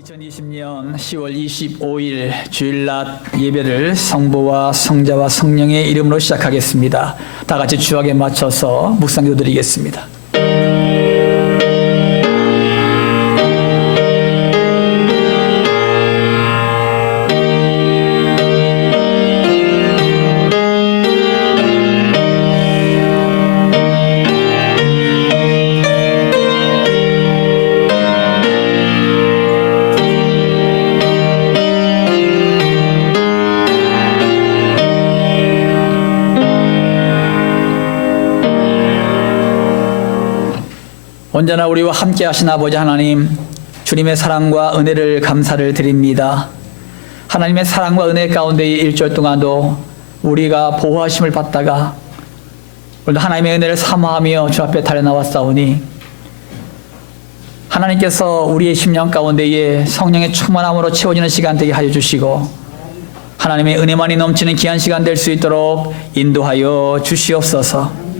2020년 10월 25일 주일낮 예배를 성부와 성자와 성령의 이름으로 시작하겠습니다. 다 같이 주약에 맞춰서 묵상기도 드리겠습니다. 언제나 우리와 함께 하신 아버지 하나님, 주님의 사랑과 은혜를 감사를 드립니다. 하나님의 사랑과 은혜 가운데 이 일주일 동안도 우리가 보호하심을 받다가 오늘도 하나님의 은혜를 사모하며 주 앞에 달려나왔사오니 하나님께서 우리의 심령 가운데에 성령의 충만함으로 채워지는 시간 되게 하여 주시고 하나님의 은혜만이 넘치는 귀한 시간 될 수 있도록 인도하여 주시옵소서.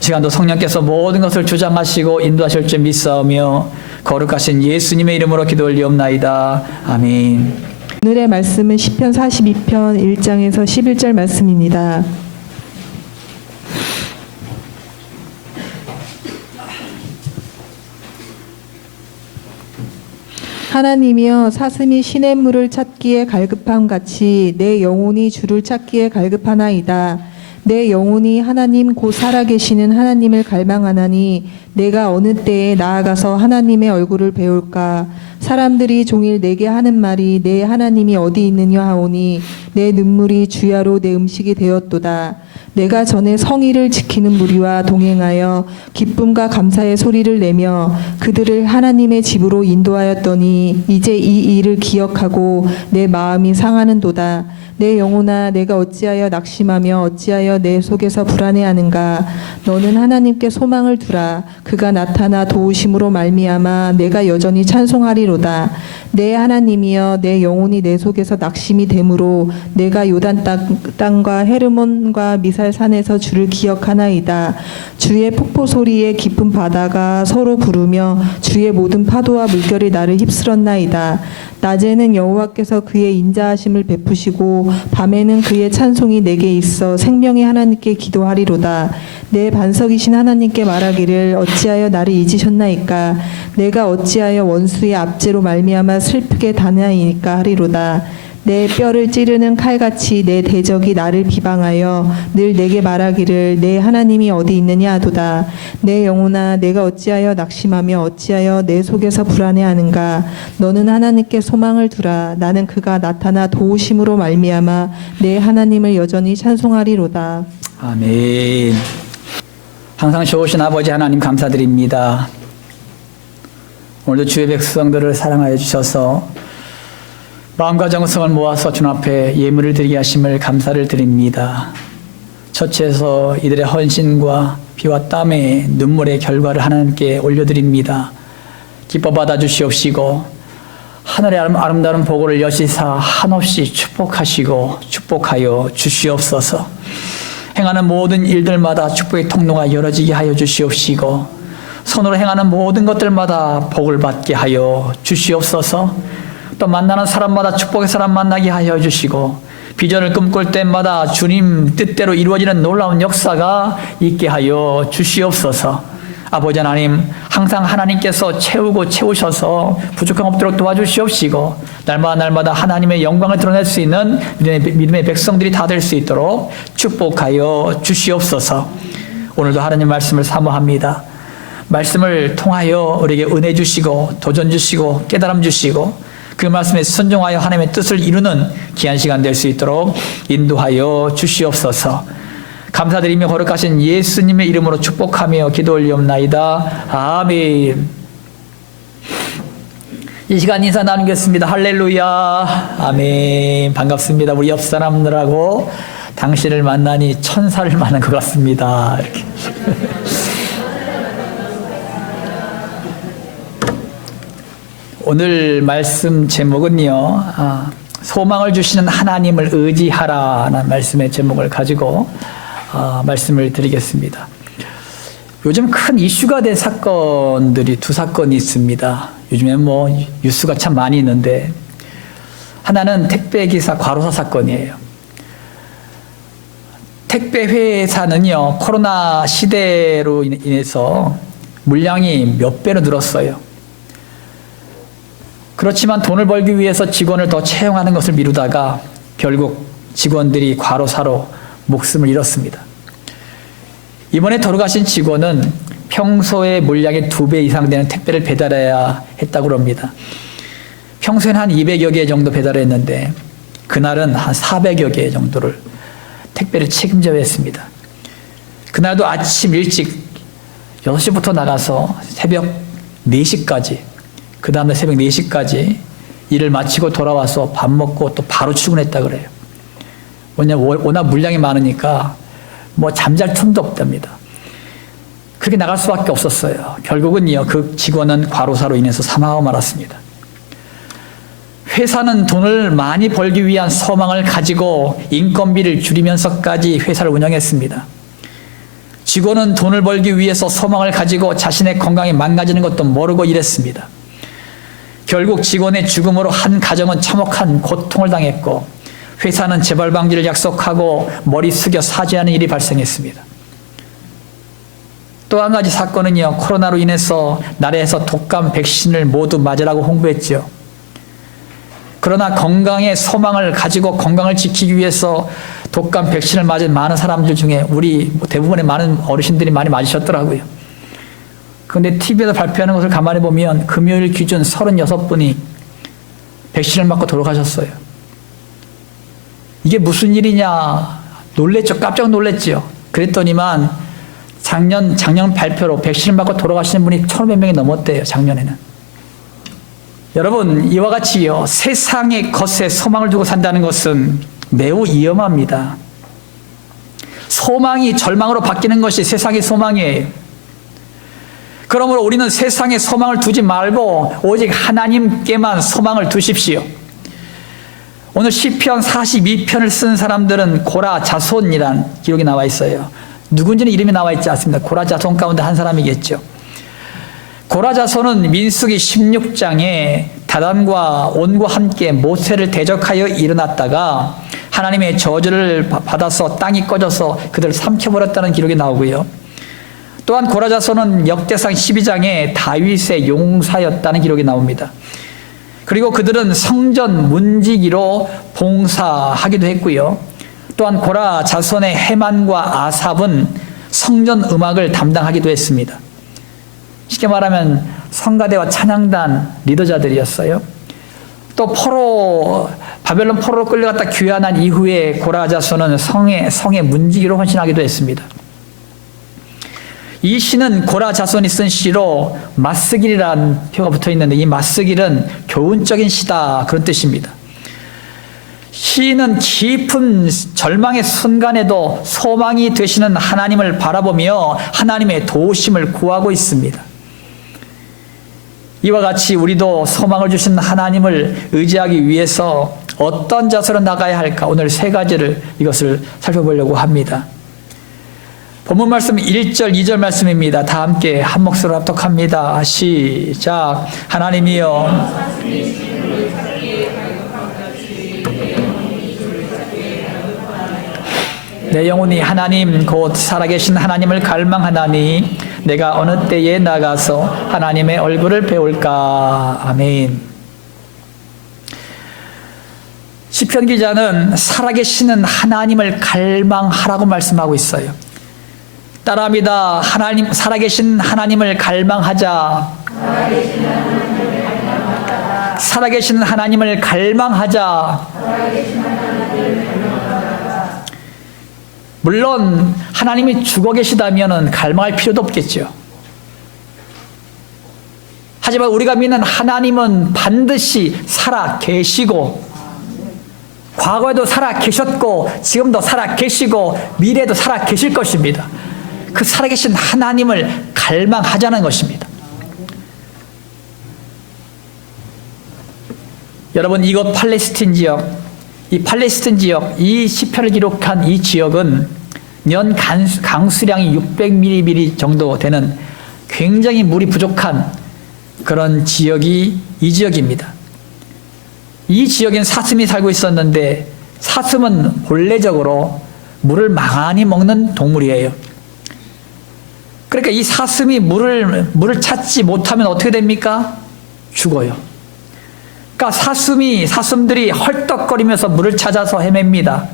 시간도 성령께서 모든 것을 주장하시고 인도하실 줄 믿사오며 거룩하신 예수님의 이름으로 기도 올리옵나이다. 아멘. 오늘의 말씀은 시편 42편 1장에서 11절 말씀입니다. 하나님이여, 사슴이 시냇물을 찾기에 갈급함 같이 내 영혼이 주를 찾기에 갈급하나이다. 내 영혼이 하나님 곧 살아계시는 하나님을 갈망하나니 내가 어느 때에 나아가서 하나님의 얼굴을 배울까. 사람들이 종일 내게 하는 말이 내 하나님이 어디 있느냐 하오니 내 눈물이 주야로 내 음식이 되었도다. 내가 전에 성의를 지키는 무리와 동행하여 기쁨과 감사의 소리를 내며 그들을 하나님의 집으로 인도하였더니 이제 이 일을 기억하고 내 마음이 상하는도다. 내 영혼아, 내가 어찌하여 낙심하며 어찌하여 내 속에서 불안해하는가. 너는 하나님께 소망을 두라. 그가 나타나 도우심으로 말미암아 내가 여전히 찬송하리로다. 내 하나님이여, 내 영혼이 내 속에서 낙심이 되므로 내가 요단 땅과 헤르몬과 미살 산에서 주를 기억하나이다. 주의 폭포 소리에 깊은 바다가 서로 부르며 주의 모든 파도와 물결이 나를 휩쓸었나이다. 낮에는 여호와께서 그의 인자하심을 베푸시고 밤에는 그의 찬송이 내게 있어 생명의 하나님께 기도하리로다. 내 반석이신 하나님께 말하기를 어찌하여 나를 잊으셨나이까. 내가 어찌하여 원수의 압제로 말미암아 슬프게 다나이까 하리로다. 내 뼈를 찌르는 칼같이 내 대적이 나를 비방하여 늘 내게 말하기를 내 하나님이 어디 있느냐 하도다. 내 영혼아, 내가 어찌하여 낙심하며 어찌하여 내 속에서 불안해하는가. 너는 하나님께 소망을 두라. 나는 그가 나타나 도우심으로 말미암아 내 하나님을 여전히 찬송하리로다. 아멘. 항상 좋으신 아버지 하나님 감사드립니다. 오늘도 주의 백성들을 사랑하여 주셔서 마음과 정성을 모아서 주님 앞에 예물을 드리게 하심을 감사를 드립니다. 처치해서 이들의 헌신과 피와 땀의 눈물의 결과를 하나님께 올려드립니다. 기뻐 받아주시옵시고 하늘의 아름다운 보고를 여시사 한없이 축복하시고 축복하여 주시옵소서. 행하는 모든 일들마다 축복의 통로가 열어지게 하여 주시옵시고 손으로 행하는 모든 것들마다 복을 받게 하여 주시옵소서. 또 만나는 사람마다 축복의 사람 만나게 하여 주시고 비전을 꿈꿀 때마다 주님 뜻대로 이루어지는 놀라운 역사가 있게 하여 주시옵소서. 아버지 하나님, 항상 하나님께서 채우고 채우셔서 부족함 없도록 도와주시옵시고 날마다 하나님의 영광을 드러낼 수 있는 믿음의 백성들이 다 될 수 있도록 축복하여 주시옵소서. 오늘도 하나님 말씀을 사모합니다. 말씀을 통하여 우리에게 은혜 주시고 도전 주시고 깨달음 주시고 그 말씀에 순종하여 하나님의 뜻을 이루는 귀한 시간 될 수 있도록 인도하여 주시옵소서. 감사드리며 거룩하신 예수님의 이름으로 축복하며 기도 올리옵나이다. 아멘. 이 시간 인사 나누겠습니다. 할렐루야. 아멘. 반갑습니다. 우리 옆 사람들하고 당신을 만나니 천사를 만난 것 같습니다. 이렇게. 오늘 말씀 제목은요, 소망을 주시는 하나님을 의지하라는 말씀의 제목을 가지고 말씀을 드리겠습니다. 요즘 큰 이슈가 된 사건들이 두 사건이 있습니다. 요즘에 뭐 뉴스가 참 많이 있는데, 하나는 택배기사 과로사 사건이에요. 택배 회사는요, 코로나 시대로 인해서 물량이 몇 배로 늘었어요. 그렇지만 돈을 벌기 위해서 직원을 더 채용하는 것을 미루다가 결국 직원들이 과로사로 목숨을 잃었습니다. 이번에 돌아가신 직원은 평소에 물량의 2배 이상 되는 택배를 배달해야 했다고 합니다. 평소에는 한 200여 개 정도 배달했는데 그날은 한 400여 개 정도를 택배를 책임져야 했습니다. 그날도 아침 일찍 6시부터 나가서 새벽 4시까지, 그 다음날 새벽 4시까지 일을 마치고 돌아와서 밥 먹고 또 바로 출근했다 그래요. 워낙 물량이 많으니까 뭐 잠잘 틈도 없답니다. 그렇게 나갈 수밖에 없었어요. 결국은요, 그 직원은 과로사로 인해서 사망하고 말았습니다. 회사는 돈을 많이 벌기 위한 소망을 가지고 인건비를 줄이면서까지 회사를 운영했습니다. 직원은 돈을 벌기 위해서 소망을 가지고 자신의 건강이 망가지는 것도 모르고 일했습니다. 결국 직원의 죽음으로 한 가정은 참혹한 고통을 당했고, 회사는 재발 방지를 약속하고 머리 숙여 사죄하는 일이 발생했습니다. 또 한 가지 사건은요, 코로나로 인해서 나라에서 독감 백신을 모두 맞으라고 홍보했죠. 그러나 건강의 소망을 가지고 건강을 지키기 위해서 독감 백신을 맞은 많은 사람들 중에 우리 대부분의 많은 어르신들이 많이 맞으셨더라고요. 그런데 TV에서 발표하는 것을 가만히 보면 금요일 기준 36분이 백신을 맞고 돌아가셨어요. 이게 무슨 일이냐 놀랬죠. 깜짝 놀랬죠. 그랬더니만 작년 발표로 백신을 맞고 돌아가시는 분이 1,500명이 넘었대요. 작년에는. 여러분, 이와 같이요, 세상의 것에 소망을 두고 산다는 것은 매우 위험합니다. 소망이 절망으로 바뀌는 것이 세상의 소망이에요. 그러므로 우리는 세상에 소망을 두지 말고 오직 하나님께만 소망을 두십시오. 오늘 시편 42편을 쓴 사람들은 고라 자손이란 기록이 나와 있어요. 누군지는 이름이 나와 있지 않습니다. 고라 자손 가운데 한 사람이겠죠. 고라 자손은 민수기 16장에 다단과 온과 함께 모세를 대적하여 일어났다가 하나님의 저주를 받아서 땅이 꺼져서 그들을 삼켜버렸다는 기록이 나오고요. 또한 고라 자손은 역대상 12장에 다윗의 용사였다는 기록이 나옵니다. 그리고 그들은 성전 문지기로 봉사하기도 했고요. 또한 고라 자손의 헤만과 아삽은 성전 음악을 담당하기도 했습니다. 쉽게 말하면 성가대와 찬양단 리더자들이었어요. 또 바벨론 포로로 끌려갔다 귀환한 이후에 고라 자손은 성의 문지기로 헌신하기도 했습니다. 이 시는 고라 자손이 쓴 시로 마스길이라는 표가 붙어 있는데, 이 마스길은 교훈적인 시다, 그런 뜻입니다. 시인은 깊은 절망의 순간에도 소망이 되시는 하나님을 바라보며 하나님의 도우심을 구하고 있습니다. 이와 같이 우리도 소망을 주신 하나님을 의지하기 위해서 어떤 자세로 나가야 할까? 오늘 3가지를 이것을 살펴보려고 합니다. 본문 말씀 1절, 2절 말씀입니다. 다 함께 한 목소리로 합독합니다. 시작. 하나님이여, 내 영혼이 하나님 곧 살아계신 하나님을 갈망하나니 내가 어느 때에 나가서 하나님의 얼굴을 배울까. 아멘. 시편 기자는 살아계시는 하나님을 갈망하라고 말씀하고 있어요. 따라합니다. 살아계신 하나님을 갈망하자. 살아계신 하나님을 갈망하자. 물론 하나님이 죽어 계시다면 갈망할 필요도 없겠죠. 하지만 우리가 믿는 하나님은 반드시 살아 계시고, 과거에도 살아 계셨고 지금도 살아 계시고 미래에도 살아 계실 것입니다. 그 살아계신 하나님을 갈망하자는 것입니다. 여러분, 이곳 팔레스틴 지역, 이 시편을 기록한 이 지역은 년 강수량이 600ml 정도 되는 굉장히 물이 부족한 그런 지역이 이 지역입니다. 이 지역엔 사슴이 살고 있었는데 사슴은 본래적으로 물을 많이 먹는 동물이에요. 그러니까 이 사슴이 물을 찾지 못하면 어떻게 됩니까? 죽어요. 그러니까 사슴들이 헐떡거리면서 물을 찾아서 헤맵니다.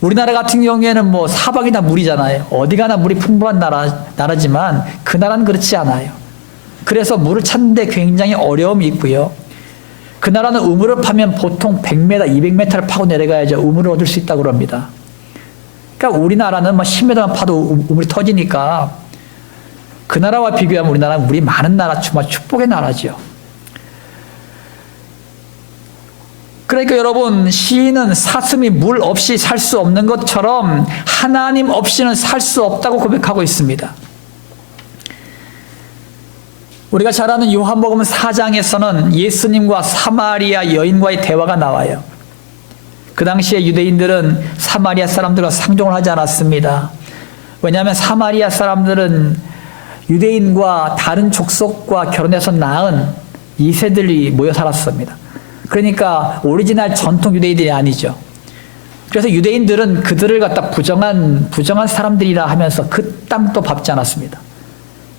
우리나라 같은 경우에는 뭐 사방이 다 물이잖아요. 어디 가나 물이 풍부한 나라지만 그 나라는 그렇지 않아요. 그래서 물을 찾는데 굉장히 어려움이 있고요. 그 나라는 우물을 파면 보통 100m, 200m를 파고 내려가야죠. 우물을 얻을 수 있다고 그럽니다. 그러니까 우리나라는 뭐 10m만 파도 우물이 터지니까 그 나라와 비교하면 우리나라는 물이 많은 나라, 정말 축복의 나라죠. 그러니까 여러분, 시인은 사슴이 물 없이 살 수 없는 것처럼 하나님 없이는 살 수 없다고 고백하고 있습니다. 우리가 잘 아는 요한복음 4장에서는 예수님과 사마리아 여인과의 대화가 나와요. 그 당시에 유대인들은 사마리아 사람들과 상종을 하지 않았습니다. 왜냐하면 사마리아 사람들은 유대인과 다른 족속과 결혼해서 낳은 2세들이 모여 살았습니다. 그러니까 오리지널 전통 유대인들이 아니죠. 그래서 유대인들은 그들을 갖다 부정한 사람들이라 하면서 그 땅도 밟지 않았습니다.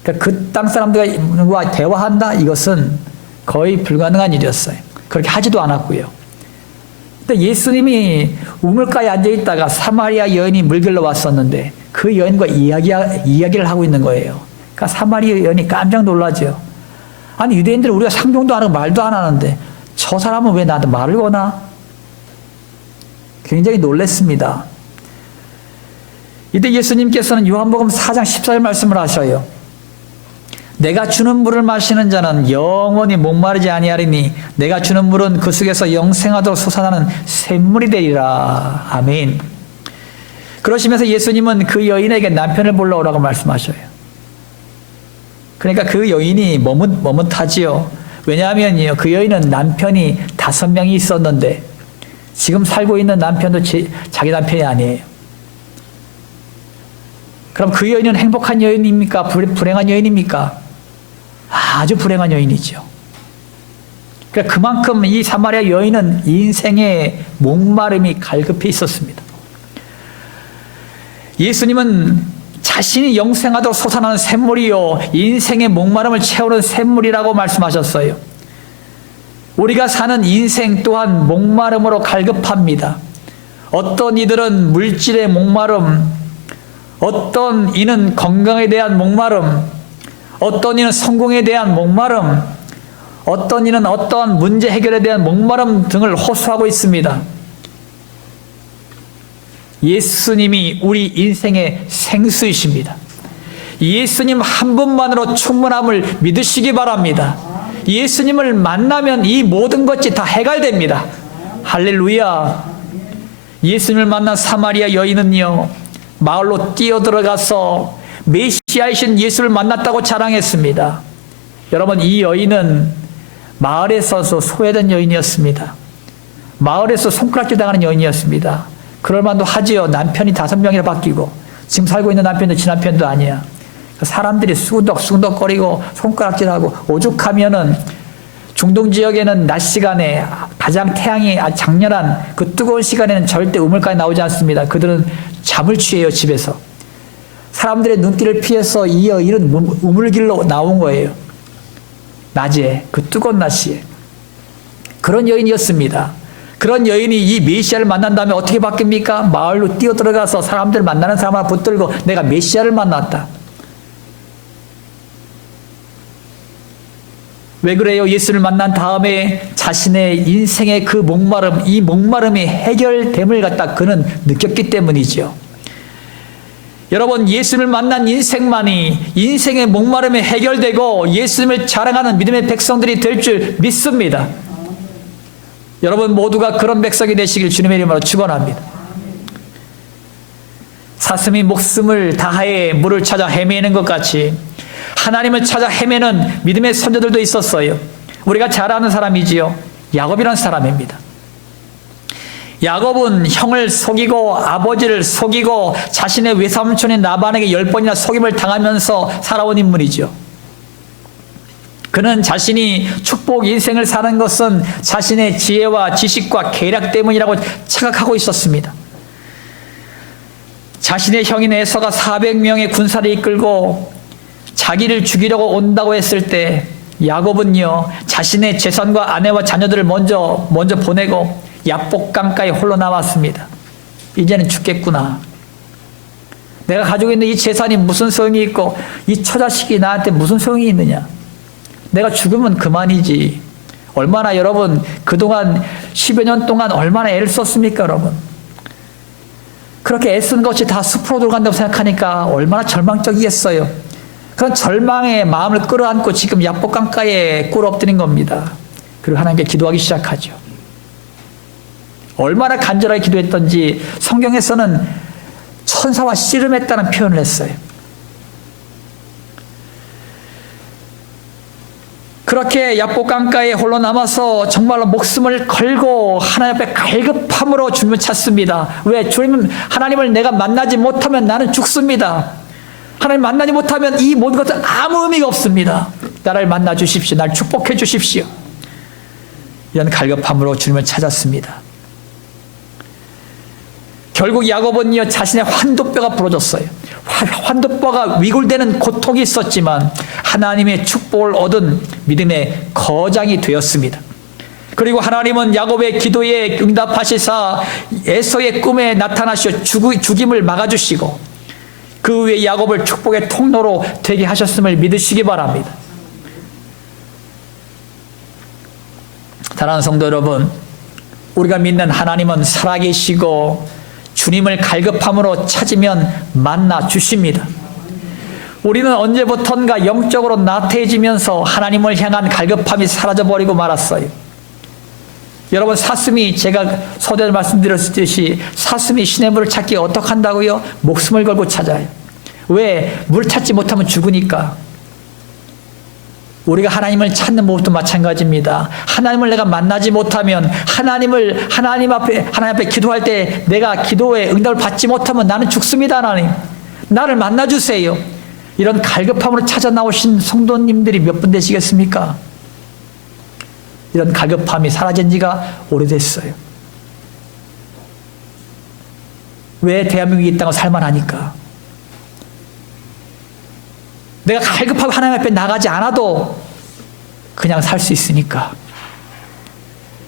그러니까 그 땅 사람들과 대화한다? 이것은 거의 불가능한 일이었어요. 그렇게 하지도 않았고요. 근데 예수님이 우물가에 앉아있다가 사마리아 여인이 물 길러 왔었는데 그 여인과 이야기를 하고 있는 거예요. 그러니까 사마리아 여인이 깜짝 놀라죠. 아니, 유대인들은 우리가 상종도 안 하고 말도 안 하는데 저 사람은 왜 나한테 말을 거나? 굉장히 놀랐습니다. 이때 예수님께서는 요한복음 4장 14절 말씀을 하셔요. 내가 주는 물을 마시는 자는 영원히 목마르지 아니하리니 내가 주는 물은 그 속에서 영생하도록 솟아나는 샘물이 되리라. 아멘. 그러시면서 예수님은 그 여인에게 남편을 불러오라고 말씀하셔요. 그러니까 그 여인이 머뭇하지요. 왜냐하면요, 그 여인은 남편이 5명이 있었는데 지금 살고 있는 남편도 자기 남편이 아니에요. 그럼 그 여인은 행복한 여인입니까? 불행한 여인입니까? 아주 불행한 여인이죠. 그러니까 그만큼 이 사마리아 여인은 인생의 목마름이 갈급해 있었습니다. 예수님은 자신이 영생하도록 솟아나는 샘물이요, 인생의 목마름을 채우는 샘물이라고 말씀하셨어요. 우리가 사는 인생 또한 목마름으로 갈급합니다. 어떤 이들은 물질의 목마름, 어떤 이는 건강에 대한 목마름, 어떤 이는 성공에 대한 목마름, 어떤 이는 어떠한 문제 해결에 대한 목마름 등을 호소하고 있습니다. 예수님이 우리 인생의 생수이십니다. 예수님 한 분만으로 충분함을 믿으시기 바랍니다. 예수님을 만나면 이 모든 것이 다 해결됩니다. 할렐루야. 예수님을 만난 사마리아 여인은요, 마을로 뛰어들어가서 메시아이신 예수를 만났다고 자랑했습니다. 여러분, 이 여인은 마을에 서서 소외된 여인이었습니다. 마을에서 손가락질 당하는 여인이었습니다. 그럴만도 하지요. 남편이 5명이나 바뀌고 지금 살고 있는 남편도 지 남편도 아니야. 사람들이 수덕수덕거리고 손가락질하고 오죽하면은 중동 지역에는 낮 시간에 가장 태양이 장렬한 그 뜨거운 시간에는 절대 우물가에 나오지 않습니다. 그들은 잠을 취해요, 집에서. 사람들의 눈길을 피해서 이런 우물길로 나온 거예요. 낮에, 그 뜨거운 날씨에. 그런 여인이었습니다. 그런 여인이 이 메시아를 만난 다음에 어떻게 바뀝니까? 마을로 뛰어들어가서 사람들 만나는 사람 하나 붙들고 내가 메시아를 만났다. 왜 그래요? 예수를 만난 다음에 자신의 인생의 그 목마름, 이 목마름이 해결됨을 갖다 그는 느꼈기 때문이죠. 여러분, 예수를 만난 인생만이 인생의 목마름이 해결되고 예수님을 자랑하는 믿음의 백성들이 될 줄 믿습니다. 여러분 모두가 그런 백성이 되시길 주님의 이름으로 축원합니다. 사슴이 목숨을 다하여 물을 찾아 헤매는 것 같이 하나님을 찾아 헤매는 믿음의 선조들도 있었어요. 우리가 잘 아는 사람이지요. 야곱이라는 사람입니다. 야곱은 형을 속이고 아버지를 속이고 자신의 외삼촌인 라반에게 10번이나 속임을 당하면서 살아온 인물이죠. 그는 자신이 축복 인생을 사는 것은 자신의 지혜와 지식과 계략 때문이라고 착각하고 있었습니다. 자신의 형인 에서가 400명의 군사를 이끌고 자기를 죽이려고 온다고 했을 때 야곱은요, 자신의 재산과 아내와 자녀들을 먼저 보내고 야복강가에 홀로 나왔습니다. 이제는 죽겠구나. 내가 가지고 있는 이 재산이 무슨 소용이 있고 이 처자식이 나한테 무슨 소용이 있느냐. 내가 죽으면 그만이지. 얼마나 여러분 그동안 10여 년 동안 얼마나 애를 썼습니까 여러분. 그렇게 애쓴 것이 다 숲으로 들어간다고 생각하니까 얼마나 절망적이겠어요. 그런 절망의 마음을 끌어안고 지금 야복강가에 꿇어 엎드린 겁니다. 그리고 하나님께 기도하기 시작하죠. 얼마나 간절하게 기도했던지 성경에서는 천사와 씨름했다는 표현을 했어요. 그렇게 야복강가에 홀로 남아서 정말로 목숨을 걸고 하나님 앞에 갈급함으로 주님을 찾습니다. 왜? 주님, 하나님을 내가 만나지 못하면 나는 죽습니다. 하나님 만나지 못하면 이 모든 것은 아무 의미가 없습니다. 나를 만나 주십시오. 날 축복해 주십시오. 이런 갈급함으로 주님을 찾았습니다. 결국 야곱은요, 자신의 환도뼈가 부러졌어요. 환도뼈가 위골되는 고통이 있었지만 하나님의 축복을 얻은 믿음의 거장이 되었습니다. 그리고 하나님은 야곱의 기도에 응답하시사 에서의 꿈에 나타나셔 죽임을 막아주시고 그 후에 야곱을 축복의 통로로 되게 하셨음을 믿으시기 바랍니다. 사랑하는 성도 여러분, 우리가 믿는 하나님은 살아계시고 주님을 갈급함으로 찾으면 만나 주십니다. 우리는 언제부턴가 영적으로 나태해지면서 하나님을 향한 갈급함이 사라져버리고 말았어요. 여러분, 사슴이, 제가 서두에 말씀드렸듯이 사슴이 시냇물을 찾기 어떻게 한다고요? 목숨을 걸고 찾아요. 왜? 물 찾지 못하면 죽으니까. 우리가 하나님을 찾는 모습도 마찬가지입니다. 하나님을 내가 만나지 못하면 하나님 앞에 기도할 때 내가 기도에 응답을 받지 못하면 나는 죽습니다. 하나님, 나를 만나주세요. 이런 갈급함으로 찾아 나오신 성도님들이 몇 분 되시겠습니까? 이런 갈급함이 사라진 지가 오래됐어요. 왜? 대한민국이 이 땅을 살만하니까. 내가 갈급하고 하나님 앞에 나가지 않아도 그냥 살 수 있으니까.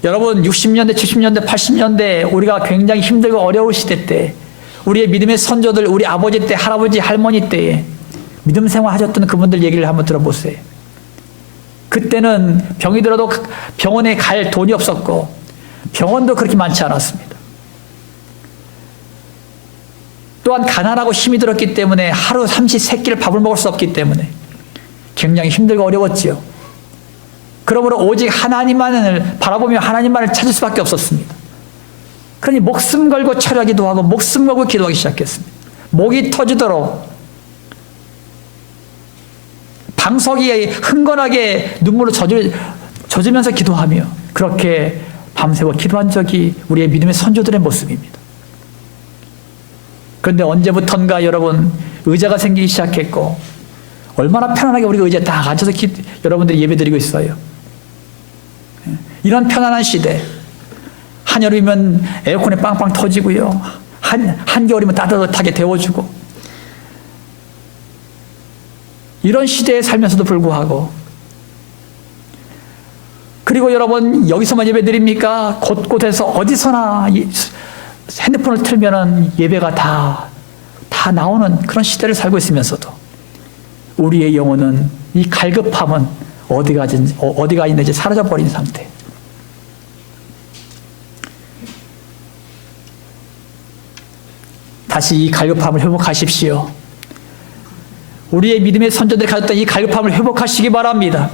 여러분, 60년대, 70년대, 80년대 우리가 굉장히 힘들고 어려울 시대 때 우리의 믿음의 선조들, 우리 아버지 때, 할아버지, 할머니 때에 믿음 생활 하셨던 그분들 얘기를 한번 들어보세요. 그때는 병이 들어도 병원에 갈 돈이 없었고 병원도 그렇게 많지 않았습니다. 또한 가난하고 힘이 들었기 때문에 하루 삼시 세끼를 밥을 먹을 수 없기 때문에 굉장히 힘들고 어려웠지요. 그러므로 오직 하나님만을 바라보며 하나님만을 찾을 수밖에 없었습니다. 그러니 목숨 걸고 철야기도 하고 목숨 걸고 기도하기 시작했습니다. 목이 터지도록 방석이 흥건하게 눈물로 젖으면서 기도하며 그렇게 밤새워 기도한 적이 우리의 믿음의 선조들의 모습입니다. 그런데 언제부턴가 여러분 의자가 생기기 시작했고 얼마나 편안하게 우리가 의자에 딱 앉아서 여러분들이 예배드리고 있어요. 이런 편안한 시대, 한여름이면 에어컨에 빵빵 터지고요, 한겨울이면 따뜻하게 데워주고 이런 시대에 살면서도 불구하고, 그리고 여러분 여기서만 예배드립니까? 곳곳에서 어디서나 핸드폰을 틀면은 예배가 다 나오는 그런 시대를 살고 있으면서도 우리의 영혼은 이 갈급함은 어디가 있는지 사라져버린 상태. 다시 이 갈급함을 회복하십시오. 우리의 믿음의 선조들이 가졌던 이 갈급함을 회복하시기 바랍니다.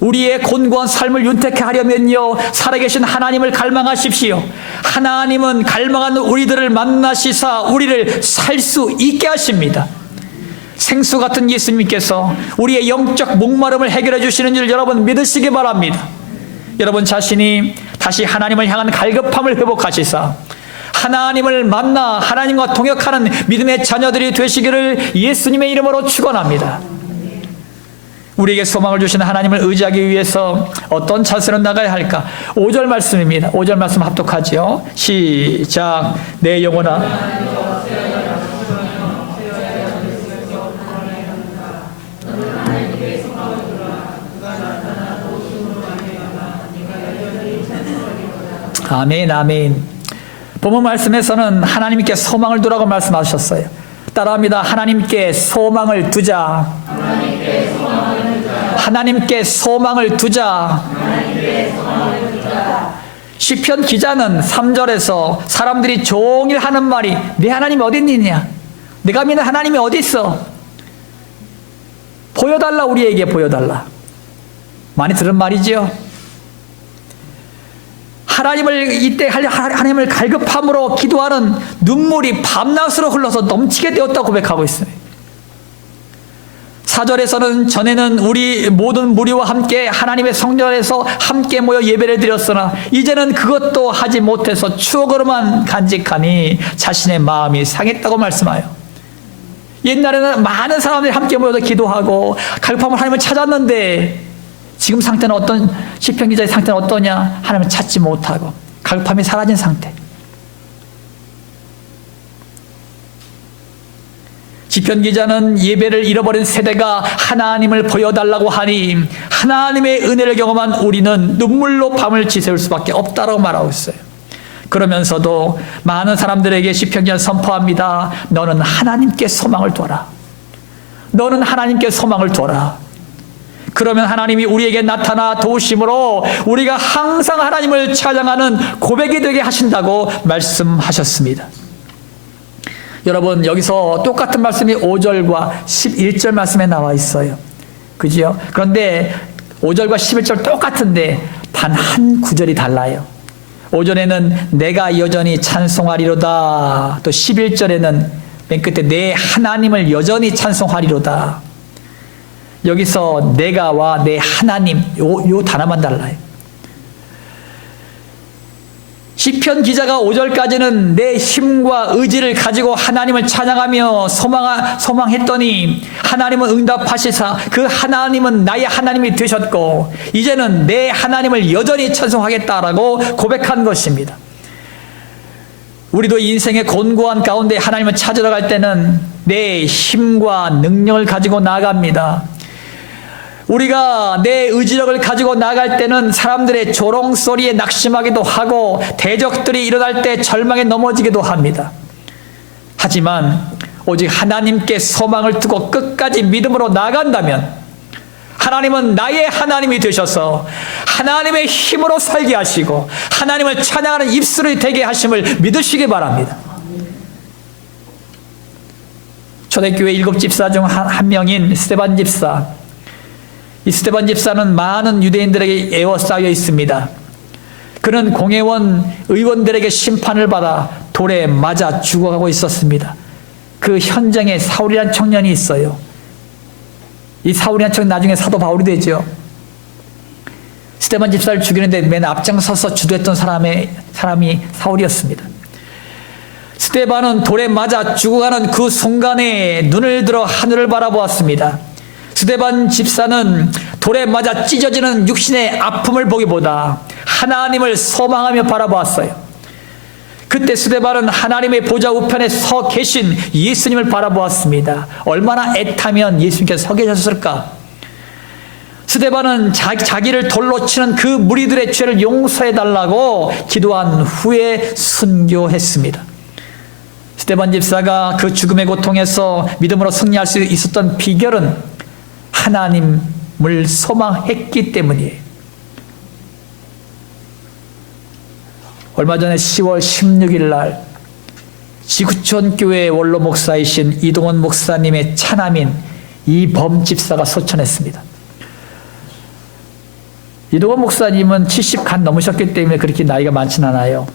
우리의 곤고한 삶을 윤택케 하려면요, 살아계신 하나님을 갈망하십시오. 하나님은 갈망하는 우리들을 만나시사 우리를 살 수 있게 하십니다. 생수 같은 예수님께서 우리의 영적 목마름을 해결해 주시는 줄 여러분 믿으시기 바랍니다. 여러분 자신이 다시 하나님을 향한 갈급함을 회복하시사 하나님을 만나 하나님과 동역하는 믿음의 자녀들이 되시기를 예수님의 이름으로 축원합니다. 우리에게 소망을 주신 하나님을 의지하기 위해서 어떤 자세로 나가야 할까? 5절 말씀입니다. 5절 말씀 합독하지요. 시작. 내 영혼아 아멘, 아멘. 본문 말씀에서는 하나님께 소망을 두라고 말씀하셨어요. 따라합니다. 하나님께 소망을 두자. 하나님께 소망을 두자. 시편 기자는 3절에서 사람들이 종일 하는 말이 내 하나님이 어디 있느냐? 내가 믿는 하나님이 어디 있어? 보여달라, 우리에게 보여달라. 많이 들은 말이지요. 이때 하나님을 갈급함으로 기도하는 눈물이 밤낮으로 흘러서 넘치게 되었다고 고백하고 있습니다. 4절에서는 전에는 우리 모든 무리와 함께 하나님의 성전에서 함께 모여 예배를 드렸으나 이제는 그것도 하지 못해서 추억으로만 간직하니 자신의 마음이 상했다고 말씀하여, 옛날에는 많은 사람들이 함께 모여서 기도하고 갈급함으로 하나님을 찾았는데 지금 상태는 시편 기자의 상태는 어떠냐? 하나님을 찾지 못하고 갈급함이 사라진 상태. 시편 기자는 예배를 잃어버린 세대가 하나님을 보여달라고 하니 하나님의 은혜를 경험한 우리는 눈물로 밤을 지새울 수밖에 없다고 말하고 있어요. 그러면서도 많은 사람들에게 시편 기자는 선포합니다. 너는 하나님께 소망을 둬라. 너는 하나님께 소망을 둬라. 그러면 하나님이 우리에게 나타나 도우심으로 우리가 항상 하나님을 찬양하는 고백이 되게 하신다고 말씀하셨습니다. 여러분, 여기서 똑같은 말씀이 5절과 11절 말씀에 나와 있어요. 그죠? 그런데 5절과 11절 똑같은데 단 한 구절이 달라요. 5절에는 내가 여전히 찬송하리로다. 또 11절에는 맨 끝에 내 하나님을 여전히 찬송하리로다. 여기서 내가와 내 하나님 요 단어만 달라요. 시편 기자가 5절까지는 내 힘과 의지를 가지고 하나님을 찬양하며 소망했더니 하나님은 응답하시사 그 하나님은 나의 하나님이 되셨고 이제는 내 하나님을 여전히 찬송하겠다라고 고백한 것입니다. 우리도 인생의 곤고한 가운데 하나님을 찾으러 갈 때는 내 힘과 능력을 가지고 나아갑니다. 우리가 내 의지력을 가지고 나갈 때는 사람들의 조롱소리에 낙심하기도 하고 대적들이 일어날 때 절망에 넘어지기도 합니다. 하지만 오직 하나님께 소망을 두고 끝까지 믿음으로 나간다면 하나님은 나의 하나님이 되셔서 하나님의 힘으로 살게 하시고 하나님을 찬양하는 입술이 되게 하심을 믿으시기 바랍니다. 초대교회 7집사 중 한 명인 스데반 집사, 이 스데반 집사는 많은 유대인들에게 에워싸여 있습니다. 그는 공회원 의원들에게 심판을 받아 돌에 맞아 죽어가고 있었습니다. 그 현장에 사울이란 청년이 있어요. 이 사울이란 청년 나중에 사도 바울이 되죠. 스데반 집사를 죽이는데 맨 앞장서서 주도했던 사람이 사울이었습니다. 스데반은 돌에 맞아 죽어가는 그 순간에 눈을 들어 하늘을 바라보았습니다. 스데반 집사는 돌에 맞아 찢어지는 육신의 아픔을 보기보다 하나님을 소망하며 바라보았어요. 그때 스데반은 하나님의 보좌 우편에 서 계신 예수님을 바라보았습니다. 얼마나 애타면 예수님께서 서 계셨을까? 스데반은 자기를 돌로 치는 그 무리들의 죄를 용서해달라고 기도한 후에 순교했습니다. 스데반 집사가 그 죽음의 고통에서 믿음으로 승리할 수 있었던 비결은 하나님을 소망했기 때문이에요. 얼마 전에 10월 16일 날 지구촌 교회 원로 목사이신 이동원 목사님의 차남인 이범 집사가 소천했습니다. 이동원 목사님은 70 간 넘으셨기 때문에 그렇게 나이가 많진 않아요.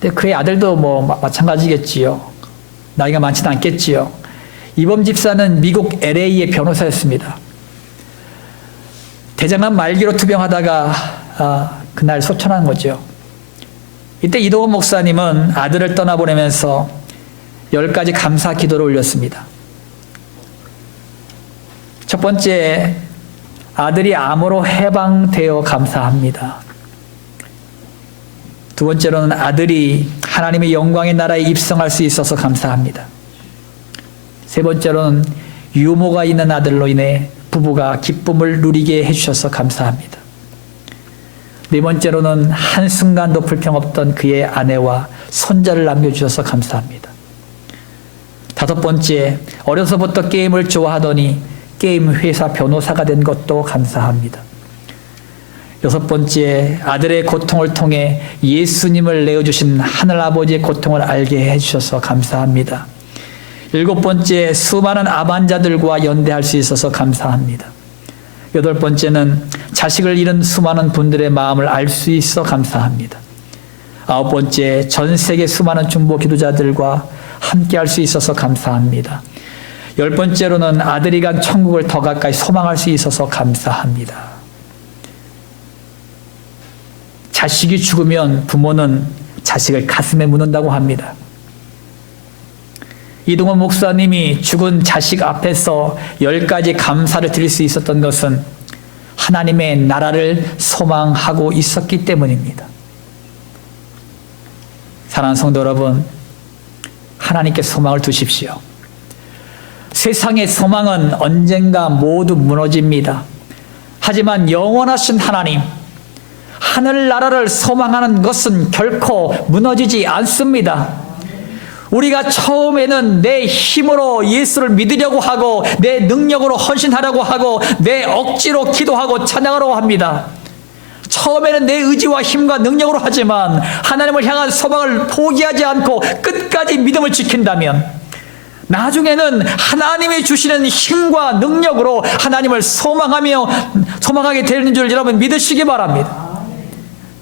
근데 그의 아들도 마찬가지겠지요. 나이가 많지는 않겠지요. 이범 집사는 미국 LA의 변호사였습니다. 대장암 말기로 투병하다가 그날 소천한 거죠. 이때 이동원 목사님은 아들을 떠나보내면서 10가지 감사 기도를 올렸습니다. 첫 번째, 아들이 암으로 해방되어 감사합니다. 두 번째로는 아들이 하나님의 영광의 나라에 입성할 수 있어서 감사합니다. 세 번째로는 유모가 있는 아들로 인해 부부가 기쁨을 누리게 해주셔서 감사합니다. 네 번째로는 한순간도 불평없던 그의 아내와 손자를 남겨주셔서 감사합니다. 다섯 번째, 어려서부터 게임을 좋아하더니 게임 회사 변호사가 된 것도 감사합니다. 여섯 번째, 아들의 고통을 통해 예수님을 내어주신 하늘아버지의 고통을 알게 해주셔서 감사합니다. 일곱 번째, 수많은 암 환자들과 연대할 수 있어서 감사합니다. 여덟 번째는 자식을 잃은 수많은 분들의 마음을 알 수 있어 감사합니다. 아홉 번째, 전 세계 수많은 중보 기도자들과 함께 할 수 있어서 감사합니다. 열 번째로는 아들이 간 천국을 더 가까이 소망할 수 있어서 감사합니다. 자식이 죽으면 부모는 자식을 가슴에 묻는다고 합니다. 이동원 목사님이 죽은 자식 앞에서 10가지 감사를 드릴 수 있었던 것은 하나님의 나라를 소망하고 있었기 때문입니다. 사랑하는 성도 여러분, 하나님께 소망을 두십시오. 세상의 소망은 언젠가 모두 무너집니다. 하지만 영원하신 하나님, 하늘나라를 소망하는 것은 결코 무너지지 않습니다. 우리가 처음에는 내 힘으로 예수를 믿으려고 하고 내 능력으로 헌신하려고 하고 내 억지로 기도하고 찬양하려고 합니다. 처음에는 내 의지와 힘과 능력으로 하지만 하나님을 향한 소망을 포기하지 않고 끝까지 믿음을 지킨다면 나중에는 하나님이 주시는 힘과 능력으로 하나님을 소망하게 되는 줄 여러분 믿으시기 바랍니다.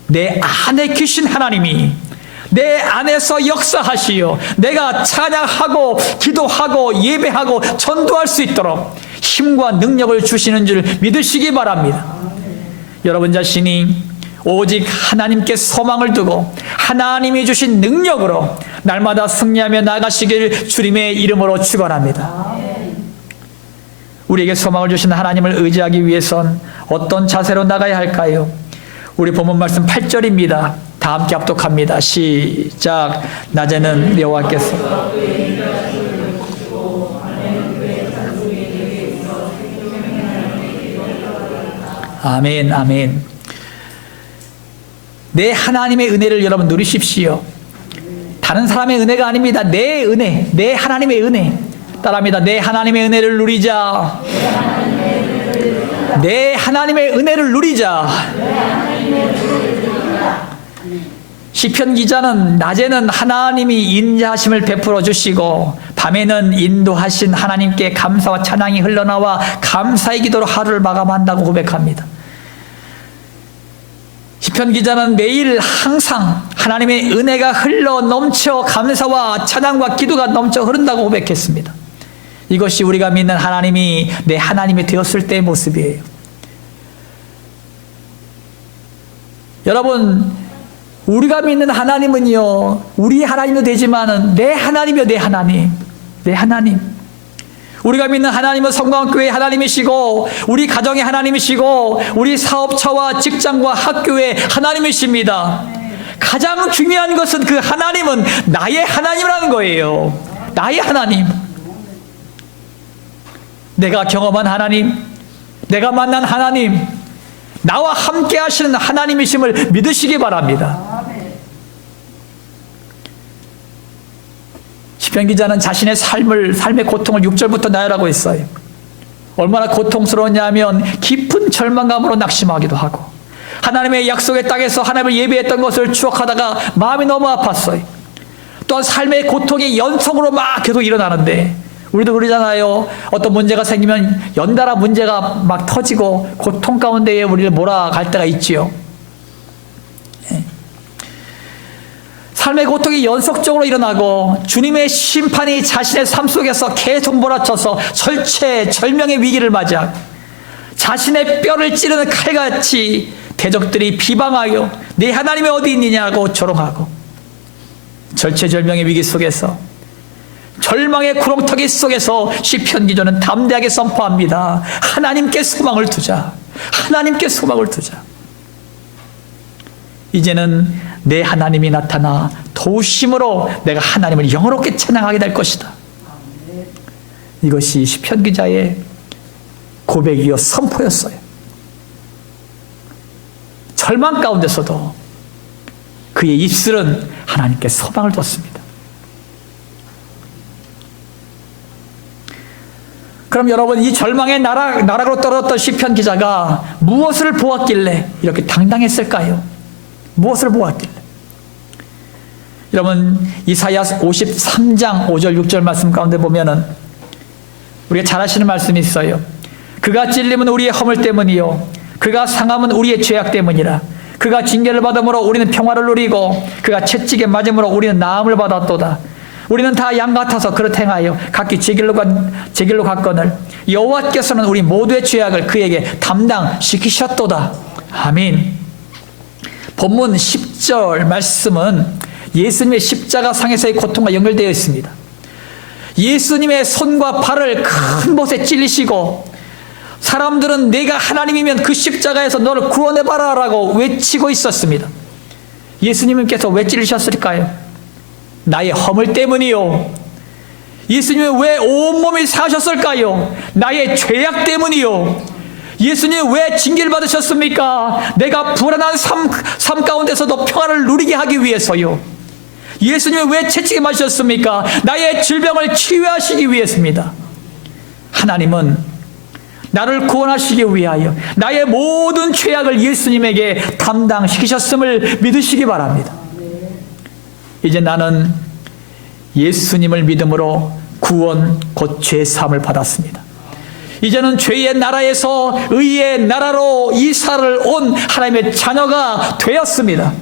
내 안에 계신 하나님이 내 안에서 역사하시어 내가 찬양하고 기도하고 예배하고 전도할 수 있도록 힘과 능력을 주시는 줄 믿으시기 바랍니다. 여러분 자신이 오직 하나님께 소망을 두고 하나님이 주신 능력으로 날마다 승리하며 나가시길 주님의 이름으로 축원합니다. 우리에게 소망을 주신 하나님을 의지하기 위해선 어떤 자세로 나가야 할까요? 우리 본문 말씀 8절입니다. 다 함께 합독합니다. 시작. 낮에는 여호와께서 아멘, 아멘. 내 하나님의 은혜를 여러분 누리십시오. 다른 사람의 은혜가 아닙니다. 내 은혜, 내 하나님의 은혜. 따라합니다. 내 하나님의 은혜를 누리자. 내 하나님의 은혜를 누리자. 시편 기자는 낮에는 하나님이 인자하심을 베풀어 주시고 밤에는 인도하신 하나님께 감사와 찬양이 흘러나와 감사의 기도로 하루를 마감한다고 고백합니다. 시편 기자는 매일 항상 하나님의 은혜가 흘러 넘쳐 감사와 찬양과 기도가 넘쳐 흐른다고 고백했습니다. 이것이 우리가 믿는 하나님이 내 하나님이 되었을 때의 모습이에요. 여러분, 우리가 믿는 하나님은요, 우리 하나님도 되지만은 내 하나님이요, 내 하나님. 내 하나님. 우리가 믿는 하나님은 성광교회의 하나님이시고 우리 가정의 하나님이시고 우리 사업처와 직장과 학교의 하나님이십니다. 가장 중요한 것은 그 하나님은 나의 하나님이라는 거예요. 나의 하나님. 내가 경험한 하나님, 내가 만난 하나님, 나와 함께 하시는 하나님이심을 믿으시기 바랍니다. 시편 기자는 자신의 삶의 고통을 6절부터 나열하고 있어요. 얼마나 고통스러웠냐면 깊은 절망감으로 낙심하기도 하고 하나님의 약속의 땅에서 하나님을 예배했던 것을 추억하다가 마음이 너무 아팠어요. 또한 삶의 고통이 연속으로 막 계속 일어나는데 우리도 그러잖아요. 어떤 문제가 생기면 연달아 문제가 막 터지고 고통 가운데에 우리를 몰아갈 때가 있지요. 삶의 고통이 연속적으로 일어나고 주님의 심판이 자신의 삶 속에서 계속 몰아쳐서 절체절명의 위기를 맞이하고 자신의 뼈를 찌르는 칼같이 대적들이 비방하여 네 하나님이 어디 있느냐고 조롱하고 절체절명의 위기 속에서 절망의 구렁텅이 속에서 시편 기자는 담대하게 선포합니다. 하나님께 소망을 두자. 하나님께 소망을 두자. 이제는 내 하나님이 나타나 도우심으로 내가 하나님을 영원롭게 찬양하게 될 것이다. 이것이 시편 기자의 고백이요 선포였어요. 절망 가운데서도 그의 입술은 하나님께 소망을 뒀습니다. 그럼 여러분, 이 절망의 나락으로 떨어졌던 시편 기자가 무엇을 보았길래 이렇게 당당했을까요? 무엇을 보았길래? 여러분, 이사야 53장 5절 6절 말씀 가운데 보면은 우리가 잘 아시는 말씀이 있어요. 그가 찔림은 우리의 허물 때문이요 그가 상함은 우리의 죄악 때문이라. 그가 징계를 받음으로 우리는 평화를 누리고 그가 채찍에 맞음으로 우리는 나음을 받았도다. 우리는 다 양 같아서 그렇게 행하여 각기 제 길로 갔거늘 여호와께서는 우리 모두의 죄악을 그에게 담당시키셨도다. 아멘. 본문 10절 말씀은 예수님의 십자가상에서의 고통과 연결되어 있습니다. 예수님의 손과 발을 큰 못에 찔리시고 사람들은 내가 하나님이면 그 십자가에서 너를 구원해봐라 라고 외치고 있었습니다. 예수님께서 왜 찔리셨을까요? 나의 허물 때문이요. 예수님은 왜 온몸이 상하셨을까요? 나의 죄악 때문이요. 예수님 왜 징계를 받으셨습니까? 내가 불안한 삶 가운데서도 평화를 누리게 하기 위해서요. 예수님은 왜 채찍에 맞으셨습니까? 나의 질병을 치유하시기 위해서입니다. 하나님은 나를 구원하시기 위하여 나의 모든 죄악을 예수님에게 담당시키셨음을 믿으시기 바랍니다. 이제 나는 예수님을 믿음으로 구원 곧 죄사함을 받았습니다. 이제는 죄의 나라에서 의의 나라로 이사를 온 하나님의 자녀가 되었습니다.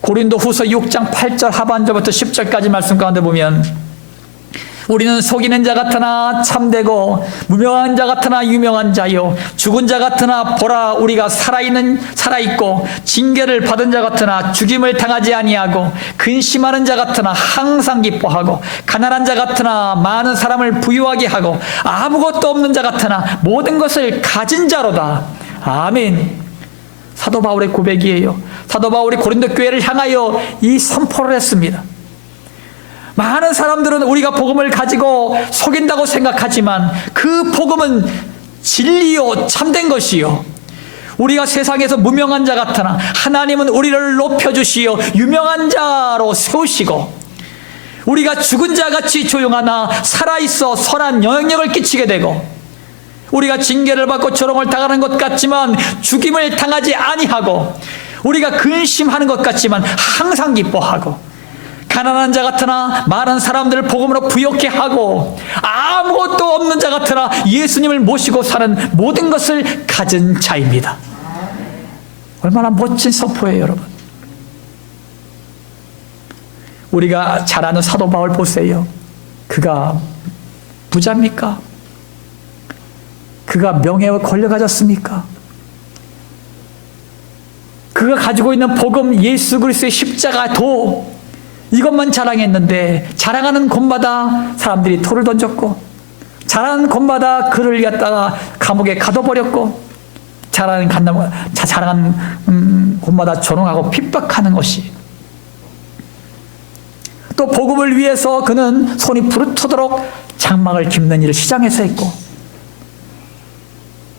고린도후서 6장 8절 하반절부터 10절까지 말씀 가운데 보면 우리는 속이는 자 같으나 참되고 무명한 자 같으나 유명한 자요 죽은 자 같으나 보라 우리가 살아있고 징계를 받은 자 같으나 죽임을 당하지 아니하고 근심하는 자 같으나 항상 기뻐하고 가난한 자 같으나 많은 사람을 부유하게 하고 아무것도 없는 자 같으나 모든 것을 가진 자로다. 아멘. 사도 바울의 고백이에요. 사도 바울이 고린도 교회를 향하여 이 선포를 했습니다. 많은 사람들은 우리가 복음을 가지고 속인다고 생각하지만 그 복음은 진리요 참된 것이요 우리가 세상에서 무명한 자 같으나 하나님은 우리를 높여주시어 유명한 자로 세우시고 우리가 죽은 자같이 조용하나 살아있어 선한 영향력을 끼치게 되고 우리가 징계를 받고 조롱을 당하는 것 같지만 죽임을 당하지 아니하고 우리가 근심하는 것 같지만 항상 기뻐하고 가난한 자 같으나 많은 사람들을 복음으로 부욕해 하고 아무것도 없는 자 같으나 예수님을 모시고 사는 모든 것을 가진 자입니다. 얼마나 멋진 선포예요, 여러분. 우리가 잘 아는 사도 바울 보세요. 그가 부자입니까? 그가 명예에 걸려가졌습니까? 그가 가지고 있는 복음 예수 그리스도의 십자가 도 이것만 자랑했는데 자랑하는 곳마다 사람들이 돌을 던졌고 자랑하는 곳마다 그를 갖다가 감옥에 가둬버렸고 자랑하는 곳마다 조롱하고 핍박하는 것이 또 복음을 위해서 그는 손이 부르트도록 장막을 깁는 일을 시장에서 했고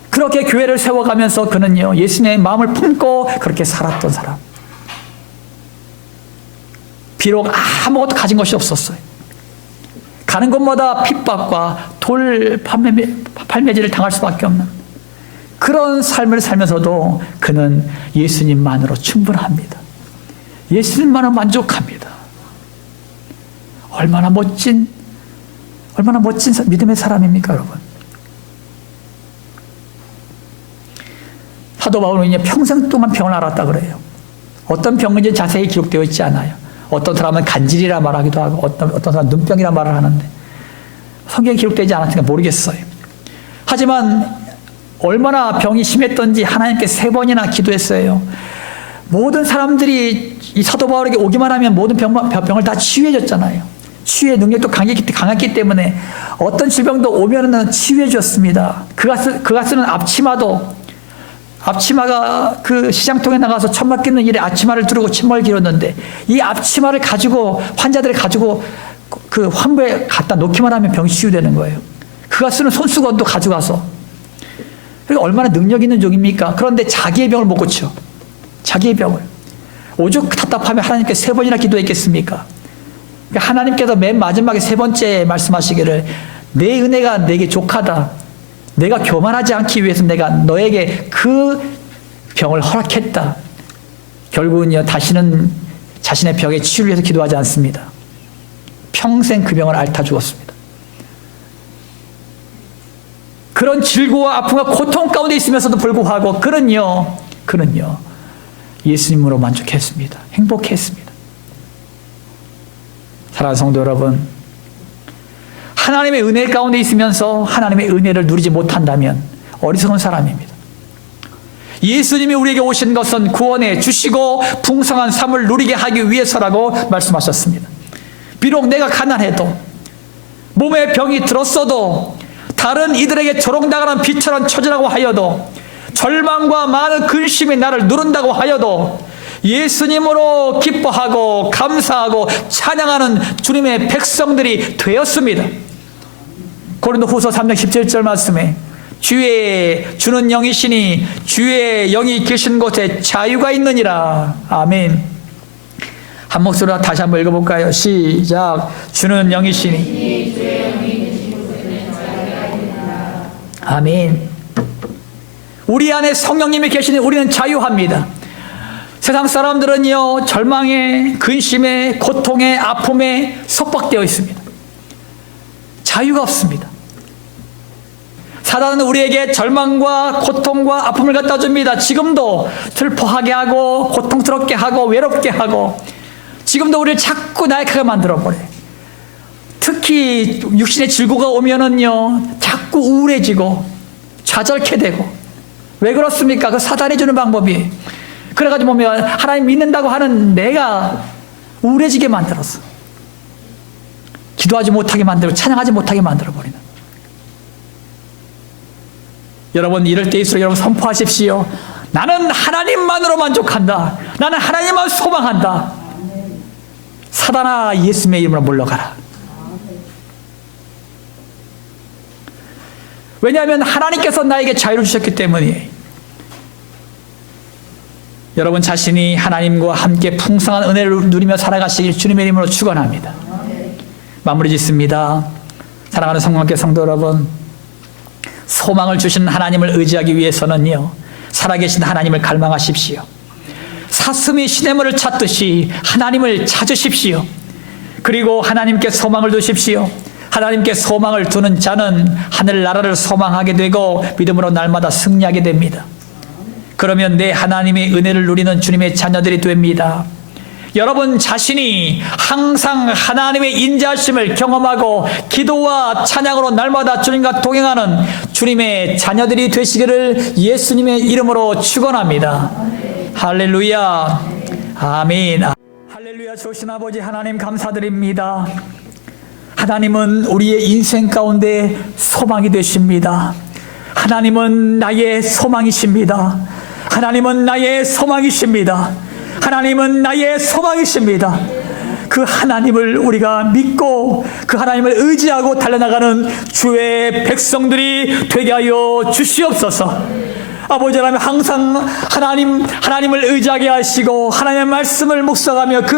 그렇게 교회를 세워가면서 그는요 예수님의 마음을 품고 그렇게 살았던 사람. 비록 아무것도 가진 것이 없었어요. 가는 곳마다 핍박과 돌 팔매질을 당할 수밖에 없는 그런 삶을 살면서도 그는 예수님만으로 충분합니다. 예수님만으로 만족합니다. 얼마나 멋진 믿음의 사람입니까, 여러분? 사도 바울은 이제 평생 동안 병을 앓았다 그래요. 어떤 병인지 자세히 기록되어 있지 않아요. 어떤 사람은 간질이라 말하기도 하고 어떤 사람은 눈병이라 말을 하는데 성경에 기록되지 않았으니까 모르겠어요. 하지만 얼마나 병이 심했던지 하나님께 3번이나 기도했어요. 모든 사람들이 이 사도 바울에게 오기만 하면 모든 병을 다 치유해줬잖아요. 치유의 능력도 강했기 때문에 어떤 질병도 오면은 치유해 줬습니다. 그가 쓰는 앞치마가 그 시장통에 나가서 천 맡기는 일에 앞치마를 두르고 침몰을 길었는데, 이 앞치마를 가지고 환자들을 가지고 그 환부에 갖다 놓기만 하면 병이 치유되는 거예요. 그가 쓰는 손수건도 가져가서. 그러니까 얼마나 능력 있는 종입니까? 그런데 자기의 병을 못 고쳐. 자기의 병을. 오죽 답답하면 하나님께 3번이나 기도했겠습니까? 그러니까 하나님께서 맨 마지막에 3번째 말씀하시기를, 내 은혜가 내게 족하다. 내가 교만하지 않기 위해서 내가 너에게 그 병을 허락했다. 결국은요, 다시는 자신의 병의 치유를 위해서 기도하지 않습니다. 평생 그 병을 앓다 죽었습니다. 그런 질고와 아픔과 고통 가운데 있으면서도 불구하고 그는요 예수님으로 만족했습니다. 행복했습니다. 사랑하는 성도 여러분, 하나님의 은혜 가운데 있으면서 하나님의 은혜를 누리지 못한다면 어리석은 사람입니다. 예수님이 우리에게 오신 것은 구원해 주시고 풍성한 삶을 누리게 하기 위해서라고 말씀하셨습니다. 비록 내가 가난해도, 몸에 병이 들었어도, 다른 이들에게 조롱당하는 비천한 처지라고 하여도, 절망과 많은 근심이 나를 누른다고 하여도 예수님으로 기뻐하고 감사하고 찬양하는 주님의 백성들이 되었습니다. 고린도후서 3장 17절 말씀에 주는 영이시니 주의 영이 계신 곳에 자유가 있느니라. 아멘. 한 목소리로 다시 한번 읽어볼까요? 시작. 주는 영이시니. 아멘. 우리 안에 성령님이 계시니 우리는 자유합니다. 세상 사람들은요, 절망에, 근심에, 고통에, 아픔에 속박되어 있습니다. 자유가 없습니다. 사단은 우리에게 절망과 고통과 아픔을 갖다 줍니다. 지금도 슬퍼하게 하고 고통스럽게 하고 외롭게 하고, 지금도 우리를 자꾸 나약하게 만들어버려요. 특히 육신의 질고가 오면은요, 자꾸 우울해지고 좌절케 되고. 왜 그렇습니까? 그 사단이 주는 방법이에요. 그래가지고 보면 하나님 믿는다고 하는 내가 우울해지게 만들었어. 기도하지 못하게 만들고 찬양하지 못하게 만들어버리는. 여러분, 이럴 때일수록 여러분 선포하십시오. 나는 하나님만으로 만족한다. 나는 하나님만 소망한다. 사단아, 예수님의 이름으로 물러가라. 왜냐하면 하나님께서 나에게 자유를 주셨기 때문이에요. 여러분 자신이 하나님과 함께 풍성한 은혜를 누리며 살아가시길 주님의 이름으로 축원합니다. 마무리 짓습니다. 사랑하는 성령께 성도 여러분, 소망을 주신 하나님을 의지하기 위해서는요, 살아계신 하나님을 갈망하십시오. 사슴이 시냇물을 찾듯이 하나님을 찾으십시오. 그리고 하나님께 소망을 두십시오. 하나님께 소망을 두는 자는 하늘나라를 소망하게 되고 믿음으로 날마다 승리하게 됩니다. 그러면 내 하나님의 은혜를 누리는 주님의 자녀들이 됩니다. 여러분 자신이 항상 하나님의 인자하심을 경험하고 기도와 찬양으로 날마다 주님과 동행하는 주님의 자녀들이 되시기를 예수님의 이름으로 축원합니다. 할렐루야. 아멘. 할렐루야. 좋으신 아버지 하나님 감사드립니다. 하나님은 우리의 인생 가운데 소망이 되십니다. 하나님은 나의 소망이십니다. 하나님은 나의 소망이십니다. 하나님은 나의 소망이십니다. 그 하나님을 우리가 믿고 그 하나님을 의지하고 달려나가는 주의 백성들이 되게 하여 주시옵소서. 아버지 하나님, 항상 하나님을 의지하게 하시고 하나님의 말씀을 묵상하며 그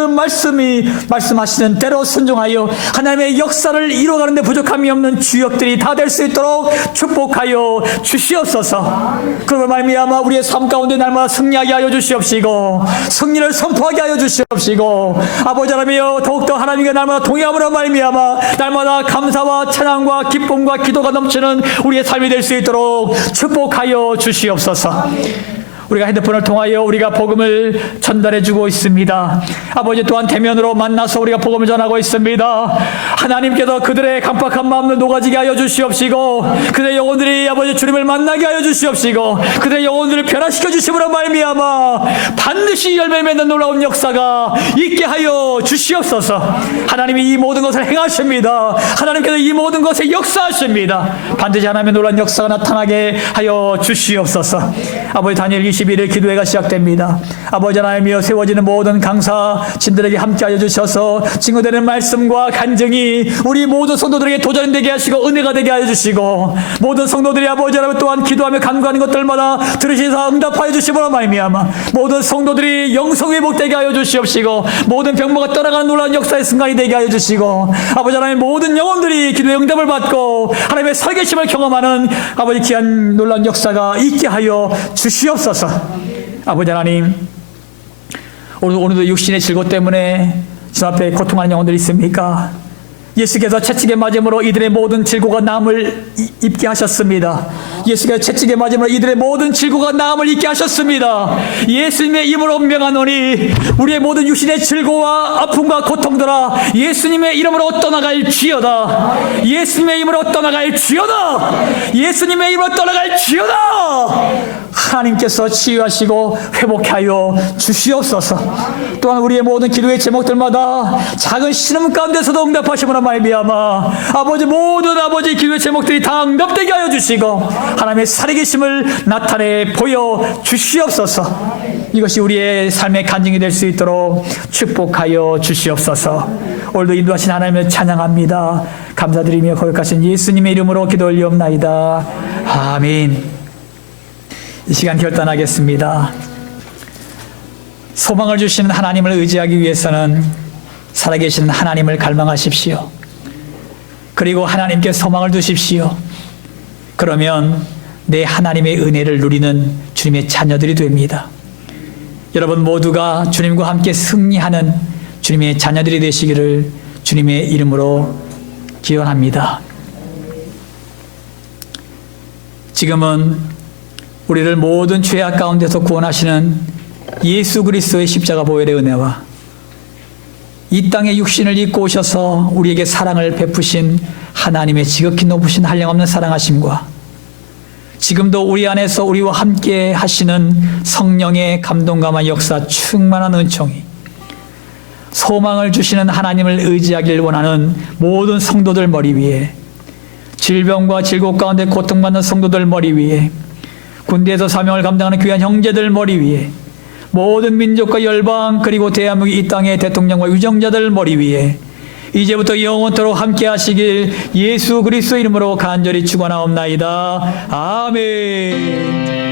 말씀하시는 대로 순종하여 하나님의 역사를 이루어가는 데 부족함이 없는 주역들이 다 될 수 있도록 축복하여 주시옵소서. 그러므로 말미암아 우리의 삶 가운데 날마다 승리하게 하여 주시옵시고 승리를 선포하게 하여 주시옵시고, 아버지 하나님이여 더욱더 하나님과 날마다 동행함으로 말미암아 날마다 감사와 찬양과 기쁨과 기도가 넘치는 우리의 삶이 될 수 있도록 축복하여 주시옵소서. 우리가 핸드폰을 통하여 우리가 복음을 전달해주고 있습니다. 아버지 또한 대면으로 만나서 우리가 복음을 전하고 있습니다. 하나님께서 그들의 강팍한 마음을 녹아지게 하여 주시옵시고 그들의 영혼들이 아버지 주님을 만나게 하여 주시옵시고 그들의 영혼들을 변화시켜 주심으로 말미암아 반드시 열매 맺는 놀라운 역사가 있게 하여 주시옵소서. 하나님이 이 모든 것을 행하십니다. 하나님께서 이 모든 것에 역사하십니다. 반드시 하나님의 놀라운 역사가 나타나게 하여 주시옵소서. 아버지 다니엘 21일 기도회가 시작됩니다. 아버지 하나님이여 세워지는 모든 강사진들에게 함께하여 주셔서 증거되는 말씀과 간증이 우리 모든 성도들에게 도전이 되게 하시고 은혜가 되게 하여 주시고 모든 성도들이 아버지 하나님 또한 기도하며 간구하는 것들마다 들으시사 응답하여 주시므로 말미암아 모든 성도들이 영성 회복되게 하여 주시옵시고 모든 병마가 떠나가는 놀라운 역사의 순간이 되게 하여 주시고 아버지 하나님 모든 영혼들이 기도의 응답을 받고 하나님의 설계심을 경험하는 아버지 귀한 놀라운 역사가 있게 하여 주시옵소서. 아버지 하나님 오늘도 육신의 즐거 때문에 주 앞에 고통하는 영혼들이 있습니까? 예수께서 채찍에 맞음으로 이들의 모든 질고가 나음을 입게 하셨습니다. 예수께서 채찍에 맞음으로 이들의 모든 질고가 나음을 입게 하셨습니다. 예수님의 이름으로 명하노니 우리의 모든 육신의 질고와 아픔과 고통들아 예수님의 이름으로 떠나갈지어다. 예수님의 이름으로 떠나갈지어다. 예수님의 이름으로 떠나갈지어다. 하나님께서 치유하시고 회복하여 주시옵소서. 또한 우리의 모든 기도의 제목들마다 작은 신음 가운데서도 응답하시므로 말미암아 아버지 모든 아버지 기도의 제목들이 다 응답되게 하여 주시고 하나님의 살아계심을 나타내 보여 주시옵소서. 이것이 우리의 삶의 간증이 될 수 있도록 축복하여 주시옵소서. 오늘도 인도하신 하나님을 찬양합니다. 감사드리며 거룩하신 예수님의 이름으로 기도 올리옵나이다. 아멘. 이 시간 결단하겠습니다. 소망을 주시는 하나님을 의지하기 위해서는 살아계신 하나님을 갈망하십시오. 그리고 하나님께 소망을 두십시오. 그러면 내 하나님의 은혜를 누리는 주님의 자녀들이 됩니다. 여러분 모두가 주님과 함께 승리하는 주님의 자녀들이 되시기를 주님의 이름으로 기원합니다. 지금은 우리를 모든 죄악 가운데서 구원하시는 예수 그리스도의 십자가 보혈의 은혜와 이 땅에 육신을 입고 오셔서 우리에게 사랑을 베푸신 하나님의 지극히 높으신 한량없는 사랑하심과 지금도 우리 안에서 우리와 함께 하시는 성령의 감동감한 역사 충만한 은총이 소망을 주시는 하나님을 의지하길 원하는 모든 성도들 머리 위에 질병과 질곡 가운데 고통받는 성도들 머리 위에 군대에서 사명을 감당하는 귀한 형제들 머리 위에 모든 민족과 열방 그리고 대한민국 이 땅의 대통령과 유정자들 머리 위에 이제부터 영원토록 함께 하시길 예수 그리스도 이름으로 간절히 축원하옵나이다. 아멘.